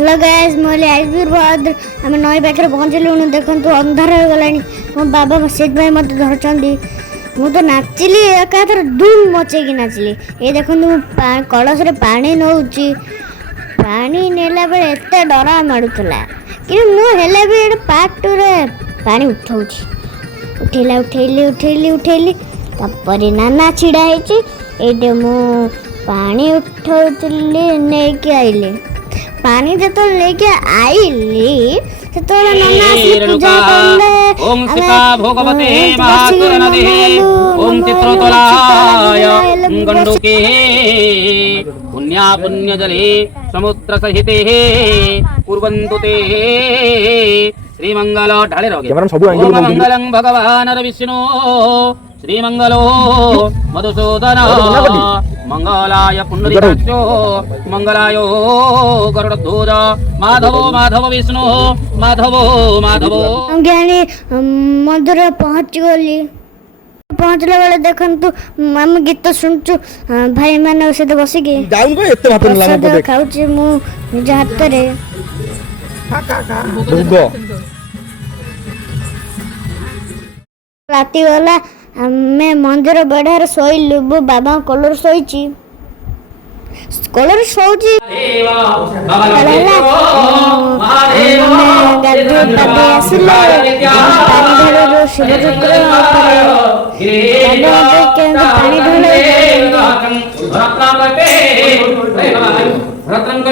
hello guys मोले आइसबीर बाद हम नई पाखे पहुँचलु देखु अंधार हो गलानी मो बाबा मसेज भाई मत धरचंदी मु तो नाचिली एकाथर धूम मचेकी नाचिली ये देखु कलश रे पानी नौची पानी नेला बेले एते डर मारुतला कि मु हेले भी पार्ट 2 रे पानी उठाउची उठेला उठेली उठेली उठेली तपरी नाना छिड़ा हेची एडे मु पानी उठाउतली नेकी आइले पानी जतो लेके आइली तो नन्ना से पूजा करले ओम शिखा भोगवते महासुर नदी ओम चित्रतोलाय गंडुके पुण्या पुण्य जले समुद्र सहिते कुर्वन्तु ते श्रीमंगल ढाले रहोगे ओम मंगलं भगवान विष्णु श्रीमंगलो मधुसूदन मंगलाय पुंडरीकाक्षो मंगलायो गरुड़ध्वज माधवो माधव विष्णु माधवो माधवो ज्ञानी मंदिर पहुँच गली पहुँचला बेले देखंतु हम गीत सुनचु भाई माने सहित बसिकी जाउन को एते भात नला मको देख खाउची मु निज हाथ रे भोग राती वाला हमें मंदिर बढ़ार सोइलु बाबा कलर सोइची कलर सोची रत्नं